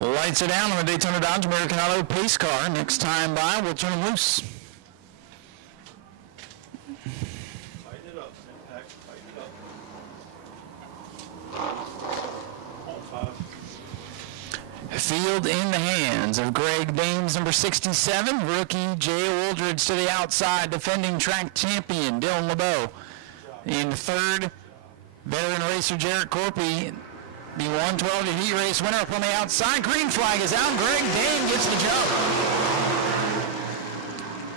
Lights are down on the Daytona Dodge American Auto pace car. Next time by, we'll turn them loose. Tighten it up, Impact. Tighten it up. Field in the hands of Greg Dames, number 67. Rookie Jay Wooldridge to the outside. Defending track champion Dylan LeBeau. In third, veteran racer Jarrett Corpy. The 112 heat race winner up on the outside. Green flag is out. Greg Dame gets the jump.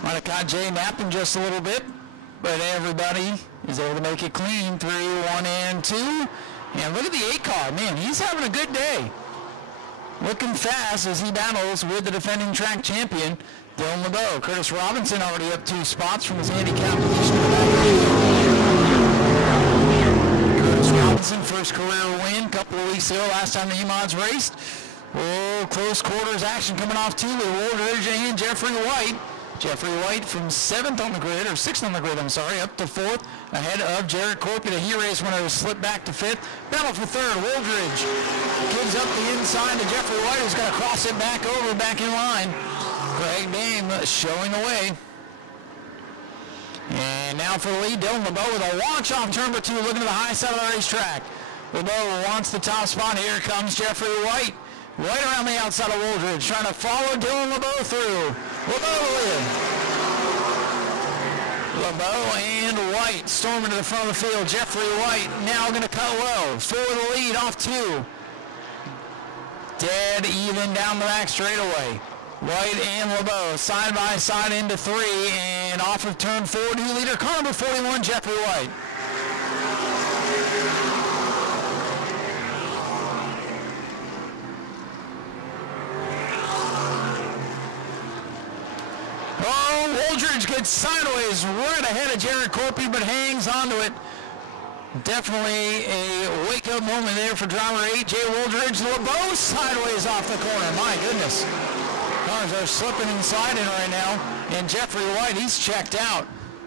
Might have caught Jay napping just a little bit, but everybody is able to make it clean through 1 and 2. And look at the 8 car. Man, he's having a good day. Looking fast as he battles with the defending track champion, Dylan LeBeau. Curtis Robinson already up 2 spots from his handicap position. Robinson, first career win, couple of weeks ago, last time the E-Mods raced. Oh, close quarters action coming off too with Wooldridge and Jeffrey White. Jeffrey White from 7th on the grid, or 6th on the grid, I'm sorry, up to 4th, ahead of Jarrett Corpy. The heat race winner slipped back to 5th. Battle for 3rd, Wooldridge gives up the inside to Jeffrey White, who's going to cross it back over, back in line. Greg Dame showing the way. And now for the lead, Dylan LeBeau with a launch off turn number 2, looking to the high side of the racetrack. LeBeau wants the top spot. Here comes Jeffrey White, right around the outside of Wooldridge, trying to follow Dylan LeBeau through. LeBeau and White storming to the front of the field. Jeffrey White now going to cut low for the lead off 2. Dead even down the back straightaway. White and LeBeau side by side into 3 and off of turn 4, new leader, car number 41, Jeffrey White. Oh, Wooldridge gets sideways right ahead of Jarrett Corpy, but hangs onto it. Definitely a wake-up moment there for driver 8, Jay Wooldridge. LeBeau sideways off the corner, my goodness. Cars are slipping and sliding right now, and Jeffrey White, he's checked out.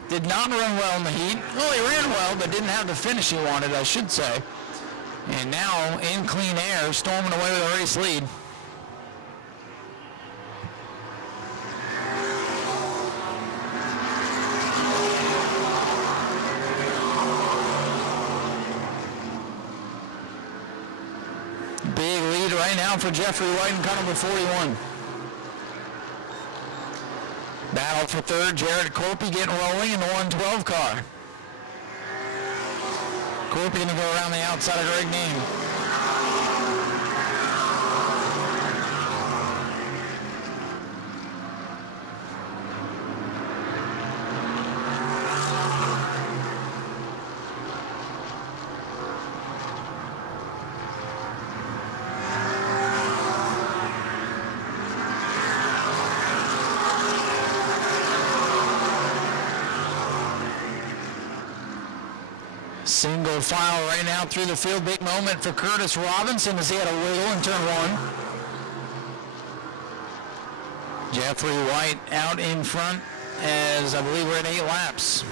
Did not run well in the heat. Well, he ran well, but didn't have the finish he wanted, I should say. And now, in clean air, storming away with a race lead. Big lead right now for Jeffrey White in car number 41. Battle for 3rd, Jarrett Corpy getting rolling in the 112 car. Corpy going to go around the outside of Greg Dame. Single file right now through the field. Big moment for Curtis Robinson as he had a wiggle in turn 1. Jeffrey White out in front as I believe we're at 8 laps.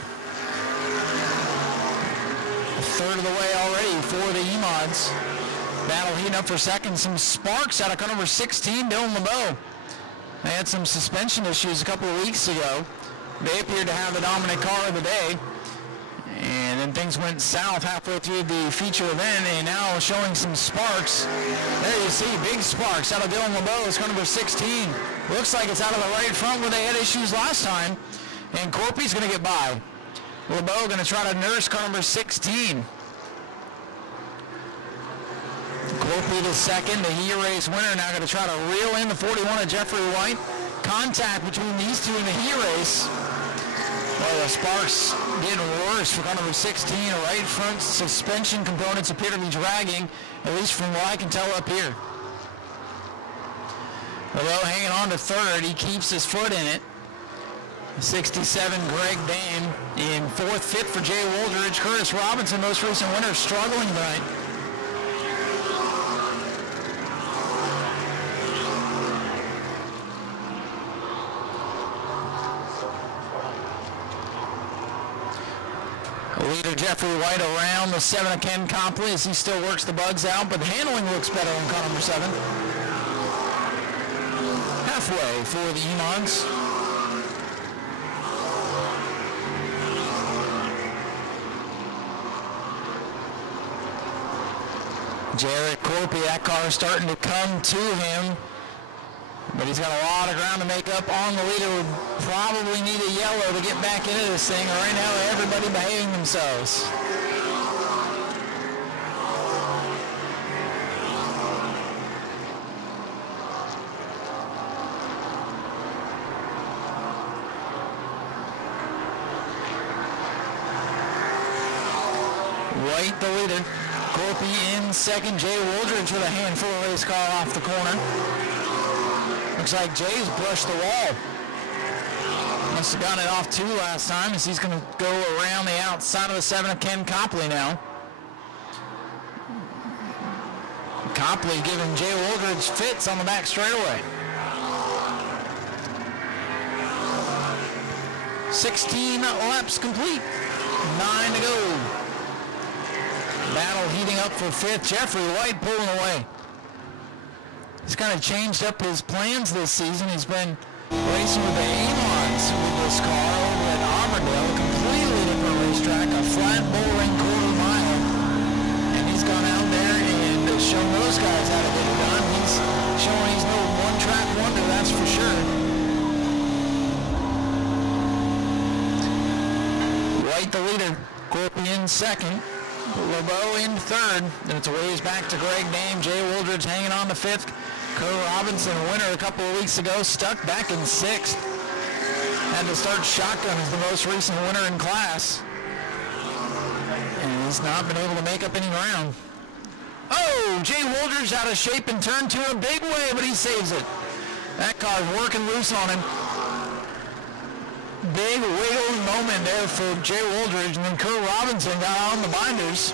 A third of the way already for the E-Mods. Battle heating up for second. Some sparks out of car number 16, Dylan LeBeau. They had some suspension issues a couple of weeks ago. They appeared to have the dominant car of the day. And then things went south halfway through the feature event, and now showing some sparks. There you see, big sparks out of Dylan LeBeau. It's car number 16. Looks like it's out of the right front where they had issues last time. And Corpy's going to get by. LeBeau going to try to nurse car number 16. Corpy the second, the heat race winner, now going to try to reel in the 41 of Jeffrey White. Contact between these two in the heat race. Well, the sparks getting worse for car number 16. Right front suspension components appear to be dragging, at least from what I can tell up here. LeBeau hanging on to 3rd. He keeps his foot in it. 67, Greg Dame in 4th, 5th for Jay Wooldridge. Curtis Robinson, most recent winner, struggling tonight. Leader Jeffrey White around the 7 of Ken Copley as he still works the bugs out, but the handling looks better on car number 7. halfway for the Emons. Jared Corpy, that car is starting to come to him, but he's got a lot of ground to make up on the leader. Would probably need a yellow to get back into this thing. Right now, everybody behaving themselves. White the leader. Corpy in second. Jay Wooldridge with a handful of race car off the corner. Looks like Jay's brushed the wall. Must have gotten it off too last time, as he's going to go around the outside of the 7 of Ken Copley now. Copley giving Jay Wooldridge fits on the back straightaway. 16 laps complete. 9 to go. Battle heating up for 5th. Jeffrey White pulling away. He's kind of changed up his plans this season. He's been racing with the Amons with this car over at Auburndale. A completely different racetrack, a flat bull-ring quarter mile. And he's gone out there and shown those guys how to get it done. He's showing he's no one-track wonder, that's for sure. White the leader. Corpy in second. LeBeau in third. Then it's a ways back to Greg Dame. Jay Wooldridge hanging on to 5th. Kerr Robinson, winner a couple of weeks ago, stuck back in 6th. Had to start shotgun as the most recent winner in class. And he's not been able to make up any ground. Oh, Jay Wooldridge out of shape and turn 2 a big way, but he saves it. That car's working loose on him. Big wiggle moment there for Jay Wooldridge, and then Kerr Robinson got on the binders.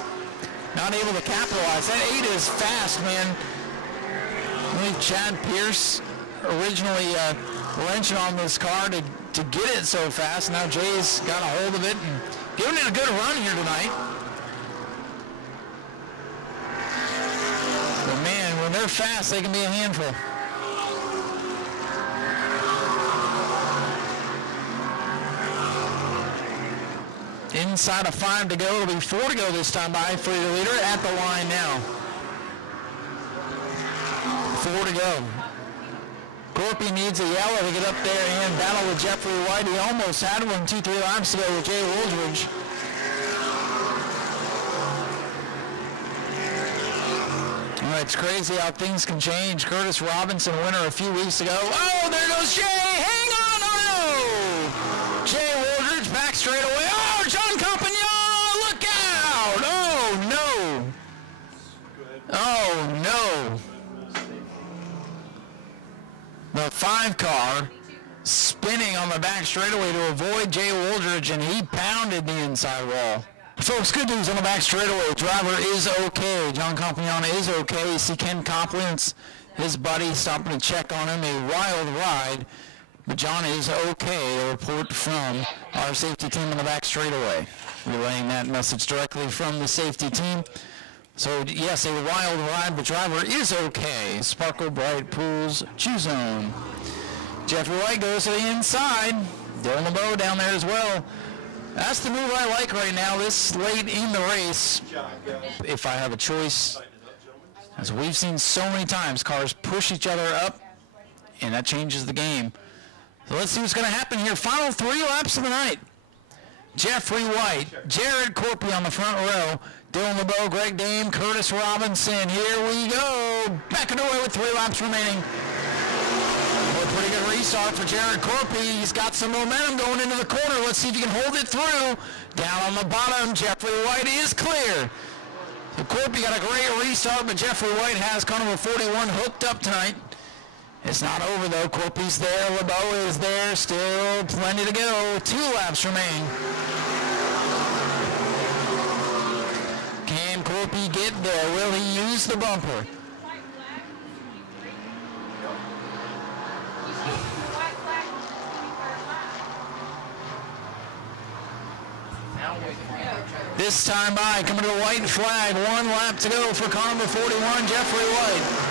Not able to capitalize. That 8 is fast, man. I think Chad Pierce originally wrenching on this car to get it so fast. Now Jay's got a hold of it and giving it a good run here tonight. But man, when they're fast, they can be a handful. Inside of 5 to go. It'll be 4 to go this time by for your leader at the line now. 4 to go. Corpy needs a yellow to get up there and battle with Jeffrey White. He almost had one 2-3 laps ago with Jay Wooldridge. Well, it's crazy how things can change. Curtis Robinson, winner a few weeks ago. Oh, there goes Jay. Hang on. Oh, no. Jay Wooldridge back straight away. Oh, John Campagnon, look out. Oh, no. Oh, no. The 5 car spinning on the back straightaway to avoid Jay Wooldridge, and he pounded the inside wall. Folks, good news on the back straightaway. Driver is okay. John Campagnon is okay. You see Ken Copley, his buddy, stopping to check on him. A wild ride, but John is okay. A report from our safety team on the back straightaway. Relaying that message directly from the safety team. So, yes, a wild ride, but driver is okay. Sparkle Bright Pools, Chew Zone. Jeffrey White goes to the inside. Dylan LeBeau down there as well. That's the move I like right now, this late in the race. If I have a choice, as we've seen so many times, cars push each other up, and that changes the game. So let's see what's going to happen here. Final 3 laps of the night. Jeffrey White, Jared Corpy on the front row, Dylan LeBeau, Greg Dame, Curtis Robinson. Here we go. Back underway with 3 laps remaining. A pretty good restart for Jared Corpy. He's got some momentum going into the corner. Let's see if he can hold it through. Down on the bottom, Jeffrey White is clear. So Corpy got a great restart, but Jeffrey White has kind of a 41 hooked up tonight. It's not over though. Corpy's there. LeBeau is there. Still plenty to go. 2 laps remain. Can Corpy get there? Will he use the bumper? This time by, coming to the white flag. 1 lap to go for car number 41, Jeffrey White.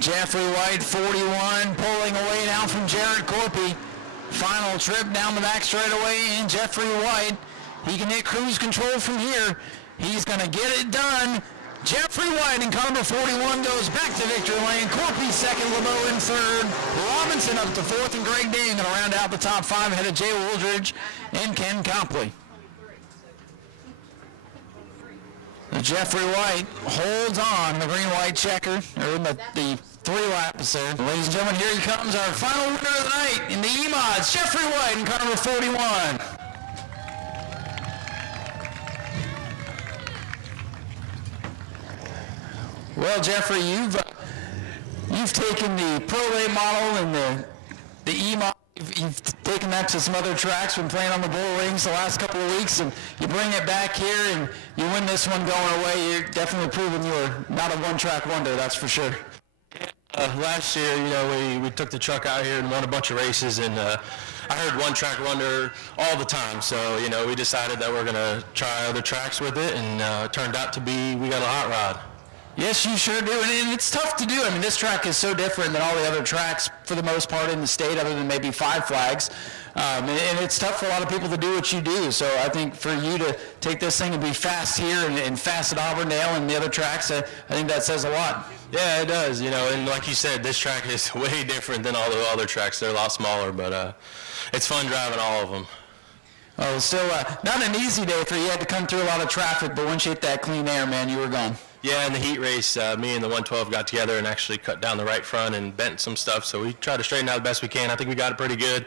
Jeffrey White, 41, pulling away now from Jared Corpy. Final trip down the back straightaway, and Jeffrey White, he can hit cruise control from here. He's going to get it done. Jeffrey White in car number 41 goes back to victory lane. Corpy second, LeBeau in third. Robinson up to fourth, and Greg Dane going to round out the top five ahead of Jay Wooldridge and Ken Copley. Jeffrey White holds on the green-white checker, or in the three-lap there. Ladies and gentlemen, here he comes, our final winner of the night in the E-Mods, Jeffrey White in car number 41. Well, Jeffrey, you've taken the Pro Late model and the E-Mod. You've taken that to some other tracks, been playing on the bull rings the last couple of weeks, and you bring it back here and you win this one going away. You're definitely proving you're not a one-track wonder, that's for sure. Last year, you know, we took the truck out here and won a bunch of races, and I heard one-track wonder all the time. So, you know, we decided that we're going to try other tracks with it, and it turned out to be we got a hot rod. Yes, you sure do, and it's tough to do. I mean, this track is so different than all the other tracks for the most part in the state, other than maybe Five Flags, and it's tough for a lot of people to do what you do. So I think for you to take this thing and be fast here and fast at Auburndale and the other tracks, I think that says a lot. Yeah, it does, you know, and like you said, this track is way different than all the other tracks. They're a lot smaller, but it's fun driving all of them. Oh, still not an easy day for you. You had to come through a lot of traffic, but once you hit that clean air, man, you were gone. Yeah, in the heat race, me and the 112 got together and actually cut down the right front and bent some stuff. So we tried to straighten out the best we can. I think we got it pretty good.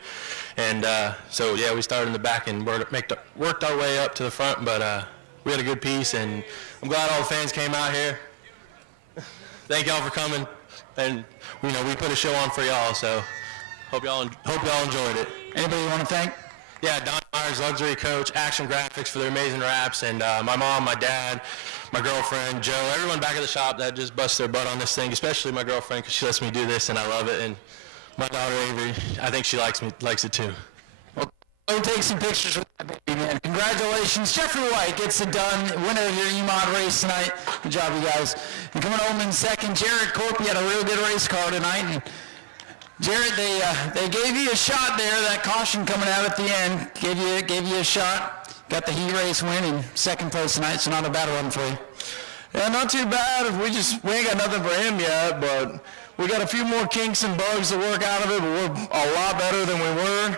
And so, yeah, we started in the back and worked our way up to the front. But we had a good piece, and I'm glad all the fans came out here. Thank y'all for coming. And, you know, we put a show on for y'all. So hope y'all enjoyed it. Anybody you want to thank? Yeah, Don Myers, Luxury Coach, Action Graphics for their amazing wraps, and my mom, my dad, my girlfriend, Joe, everyone back at the shop that just busts their butt on this thing, especially my girlfriend because she lets me do this and I love it, and my daughter Avery, I think she likes it too. Well, go take some pictures with that baby, man. Congratulations. Jeffrey White gets it done, winner of your E-Mod race tonight. Good job, you guys. And coming home in second, Jared Corpy had a real good race car tonight. And Jared, they gave you a shot there, that caution coming out at the end, gave you a shot. Got the heat race win in second place tonight, so not a bad run for you. Yeah, not too bad. We ain't got nothing for him yet, but we got a few more kinks and bugs to work out of it, but we're a lot better than we were.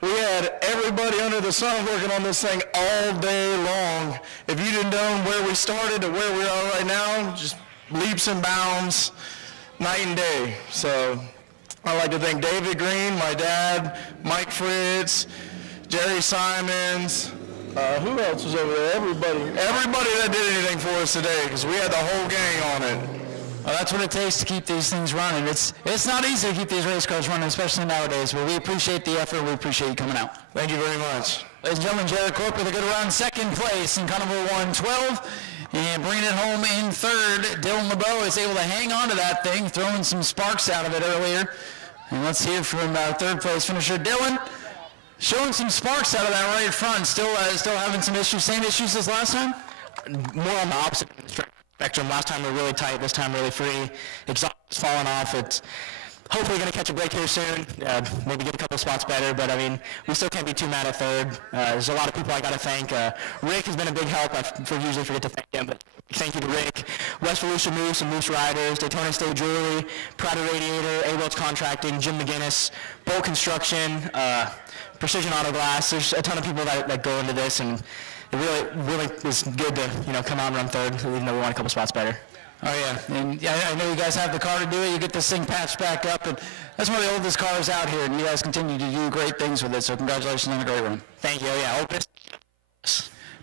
We had everybody under the sun working on this thing all day long. If you didn't know where we started to where we are right now, just leaps and bounds, night and day. So I'd like to thank David Green, my dad, Mike Fritz, Jerry Simons. Who else was over there? Everybody that did anything for us today, because we had the whole gang on it. Well, that's what it takes to keep these things running. It's not easy to keep these race cars running, especially nowadays, but we appreciate the effort. We appreciate you coming out. Thank you very much. Ladies and gentlemen, Jared Corp with a good run, second place in car number 112. And bringing it home in third, Dylan LeBeau is able to hang on to that thing, throwing some sparks out of it earlier. And let's hear from third place finisher Dylan. Showing some sparks out of that right front. Still having some issues. Same issues as last time? More on the opposite spectrum. Last time we were really tight. This time really free. Exhaust is falling off. It's hopefully going to catch a break here soon. Maybe get a couple spots better. But I mean, we still can't be too mad at third. There's a lot of people I got to thank. Rick has been a big help. I usually forget to thank him, but thank you to Rick. West Volusia Moose and Moose Riders, Daytona State Jewelry, Prada Radiator, A-Wells Contracting, Jim McGinnis, Bolt Construction, Precision Auto Glass. There's a ton of people that go into this, and it really is good to come out and run third, even though we want a couple spots better. Oh yeah, and I know you guys have the car to do it. You get this thing patched back up, and that's one of the oldest cars out here, and you guys continue to do great things with it. So congratulations on a great run. Thank you. Oh, yeah,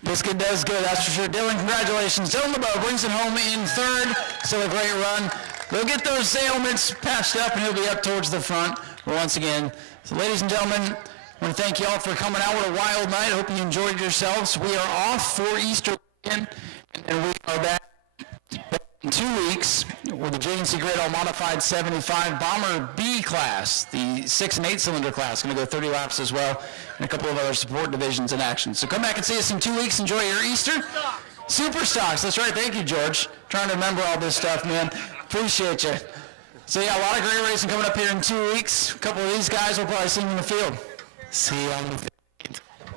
Biscuit does good, that's for sure. Dylan, congratulations. Dylan LeBeau brings it home in third. Still a great run. They'll get those ailments patched up, and he'll be up towards the front once again. So, ladies and gentlemen, I want to thank you all for coming out. What a wild night. I hope you enjoyed yourselves. We are off for Easter weekend, and we are back in 2 weeks with the JNC Great All Modified 75 Bomber B class, the 6 and 8 cylinder class. Going to go 30 laps as well, and a couple of other support divisions in action. So come back and see us in 2 weeks. Enjoy your Easter. Super Stocks. That's right. Thank you, George. Trying to remember all this stuff, man. Appreciate you. So yeah, a lot of great racing coming up here in 2 weeks. A couple of these guys will probably see them in the field. See you on the field.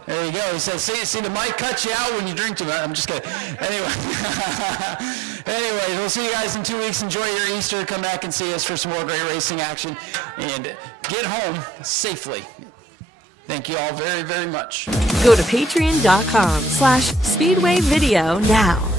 There you go. He says, see, the mic cuts you out when you drink too much. I'm just kidding. Anyway, we'll see you guys in 2 weeks. Enjoy your Easter. Come back and see us for some more great racing action. And get home safely. Thank you all very, very much. Go to patreon.com/Speedway Video now.